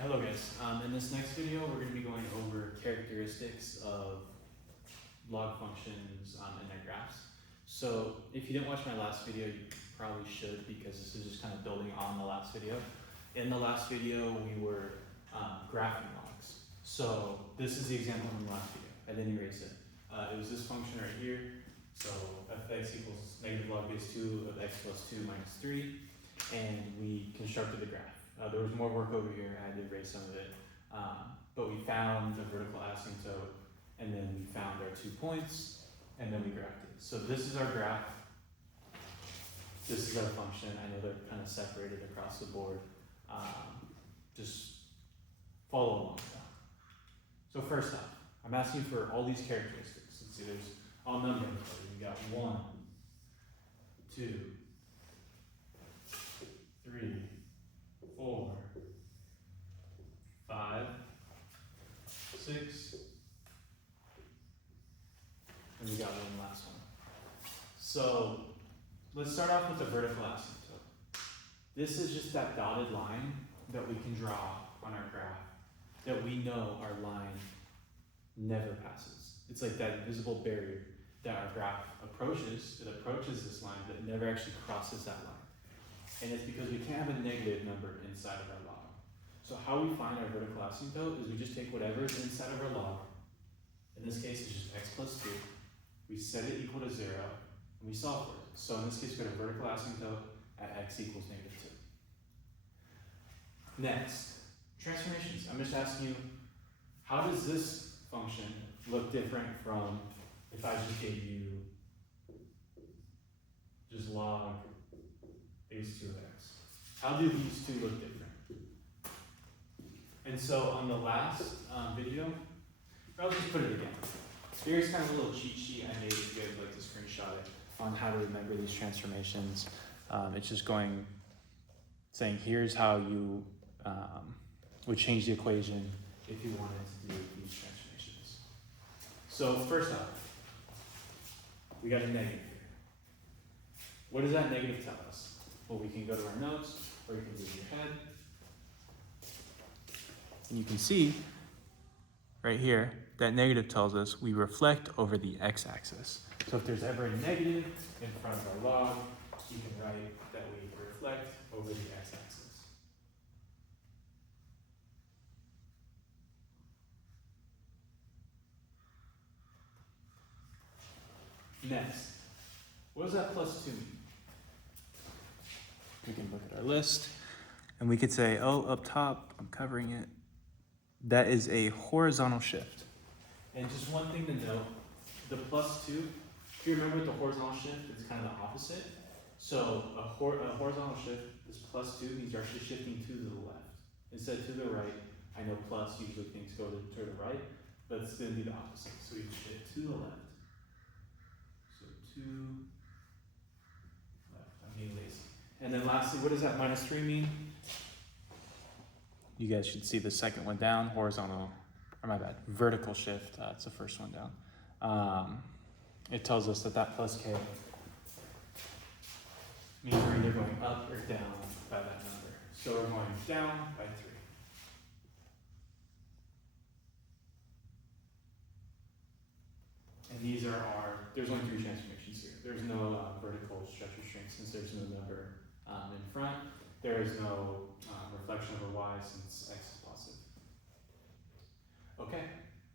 hello guys. In this next video, we're going to be going over characteristics of log functions in their graphs. So if you didn't watch my last video, you probably should, because this is just kind of building on the last video. In the last video, we were graphing logs. So this is the example from the last video. I didn't erase it. It was this function right here. So f(x) equals negative log base 2 of x plus 2 minus 3. And we constructed the graph. There was more work over here. I had to erase some of it. But we found the vertical asymptote, and then we found our 2 points, and then we graphed it. So this is our graph. This is our function. I know they're kind of separated across the board. Just follow along. So first up, I'm asking for all these characteristics. Let's see, I'll number them for you. We got 1, 2, 3, 4, 5, 6, and we got one last one. So let's start off with the vertical asymptote. This is just that dotted line that we can draw on our graph that we know our line never passes. It's like that invisible barrier that our graph approaches. It approaches this line, but it never actually crosses that line. And it's because we can't have a negative number inside of our log. So how we find our vertical asymptote is we just take whatever is inside of our log. In this case, it's just x plus 2. We set it equal to 0, and we solve for it. So in this case, we got a vertical asymptote at x equals negative 2. Next, transformations. I'm just asking you, how does this function look different from if I just gave you just log base 2 of x? How do these two look different? And so on the last video, I'll just put it again. Here's kind of a little cheat sheet I made if you guys would like to screenshot it on how to remember these transformations. It's just saying here's how you would change the equation if you wanted to do these transformations. So first up, we got a negative here. What does that negative tell us? Well, we can go to our notes, or you can do it in your head. And you can see right here that negative tells us we reflect over the x-axis. So if there's ever a negative in front of our log, you can write that we reflect over the x-axis. Next, what does that plus 2 mean? We can look at our list, and we could say, oh, up top, I'm covering it. That is a horizontal shift. And just one thing to note, the plus 2, if you remember with the horizontal shift, it's kind of the opposite. So a horizontal shift, this plus 2 means you're actually shifting to the left. Instead of to the right, I know plus usually things go to the right, but it's going to be the opposite. So we shift to the left. So to left, I'm being lazy. And then lastly, what does that minus 3 mean? You guys should see the second one down, horizontal, or my bad, vertical shift. It's the first one down. It tells us that plus k means we're either going up or down by that number. So we're going down by 3. And these are there's only 3 transformations here. There's no vertical stretch restraint since there's no number in front. There is no reflection over y since x is positive. Okay,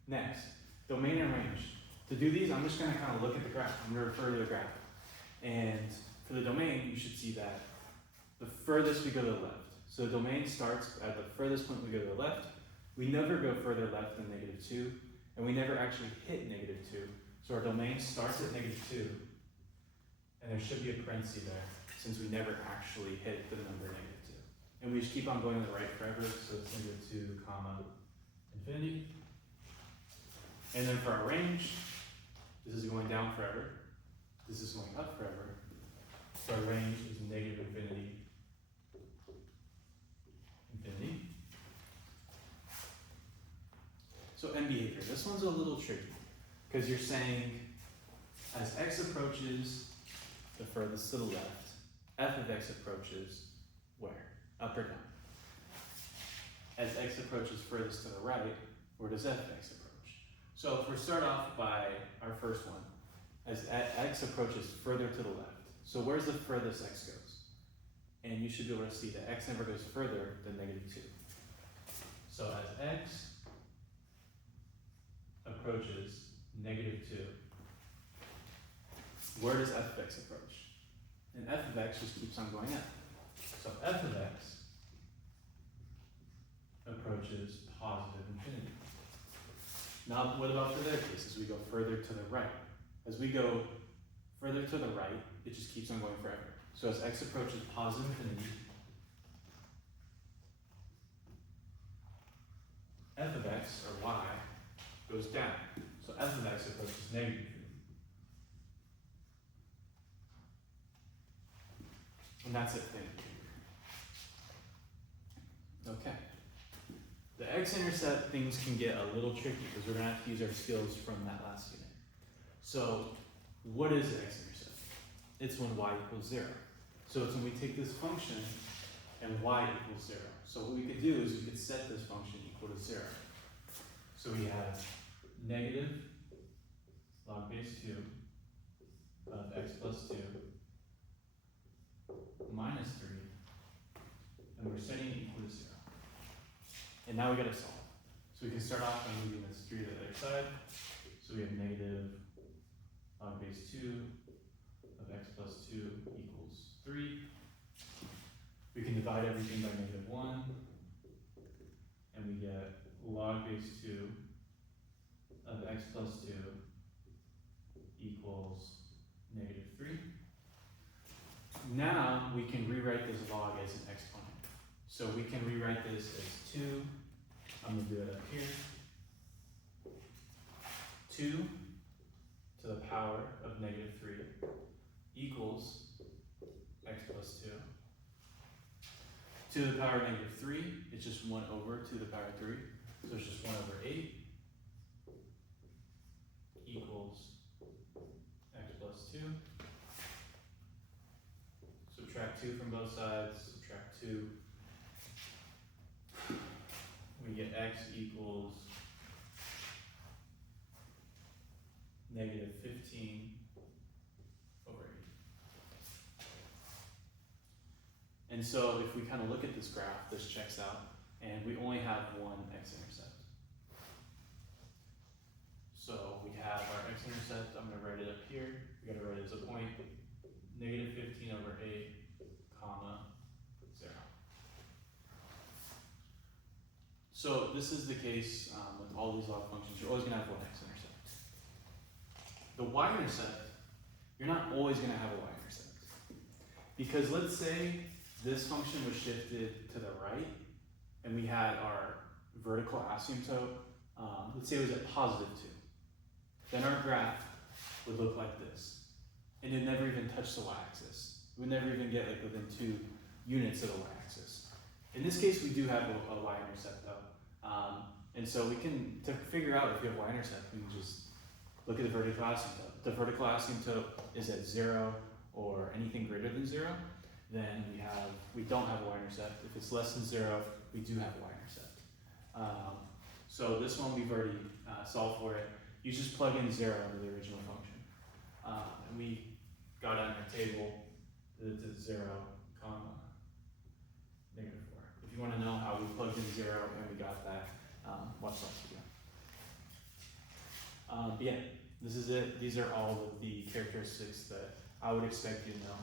next, domain and range. To do these, I'm just going to kind of look at the graph. I'm going to refer to the graph. And for the domain, you should see that the furthest we go to the left. So the domain starts at the furthest point we go to the left. We never go further left than negative 2, and we never actually hit negative 2. So our domain starts at negative 2, and there should be a parenthesis there, since we never actually hit the number negative 2. And we just keep on going to the right forever, so it's negative 2, comma, infinity. And then for our range, this is going down forever. This is going up forever. So our range is negative infinity, infinity. So end behavior. This one's a little tricky, because you're saying as x approaches the furthest to the left, f of x approaches where? Up or down? As x approaches furthest to the right, where does fx approach? So if we start off by our first one, as x approaches further to the left, so where's the furthest x goes? And you should be able to see that x never goes further than -2. So as x approaches -2, where does f of x approach? And f of x just keeps on going up. So f of x approaches positive infinity. Now, what about for their case as we go further to the right? As we go further to the right, it just keeps on going forever. So as x approaches positive infinity, f of x, or y, goes down. So f of x approaches negative infinity. And that's it then. Okay. The x-intercept things can get a little tricky because we're going to have to use our skills from that last unit. So what is the x-intercept? It's when y equals 0. So it's when we take this function and y equals 0. So what we could do is we could set this function equal to 0. So we have negative log base 2 of x plus 2 minus 3, and we're setting it equal to 0. And now we gotta solve. So we can start off by moving this 3 to the other side. So we have negative log base 2 of x plus 2 equals 3. We can divide everything by -1, and we get log base 2 of x plus 2 equals -3. Now we can rewrite this log as an exponent. So we can rewrite this as 2, I'm going to do it up here, 2 to the power of -3 equals x plus 2. 2 to the power of -3, it's just 1 over 2 to the power of 3, so it's just 1 over 8 equals x plus 2. Subtract 2 from both sides, subtract 2. We get x equals -15 over 8. And so if we kind of look at this graph, this checks out, and we only have one x-intercept. So we have our x-intercept, I'm going to write it up here. We got to write it as a point, -15 over 8, comma, 0. So this is the case with all these log functions. You're always going to have one x-intercept. The y-intercept, you're not always going to have a y-intercept. Because let's say this function was shifted to the right, and we had our vertical asymptote, let's say it was at +2. Then our graph would look like this. And it never even touch the y-axis. We would never even get like within 2 units of the y-axis. In this case, we do have a y-intercept though. And so we can, to figure out if you have y-intercept, we can just look at the vertical asymptote. If the vertical asymptote is at 0 or anything greater than 0, then we don't have a y-intercept. If it's less than 0, we do have a y-intercept. So this one we've already solved for it. You just plug in 0 into the original function. And we got on our table that it's 0, comma, -4. If you want to know how we plugged in 0 and we got that, watch last video. But yeah, this is it. These are all of the characteristics that I would expect you to know.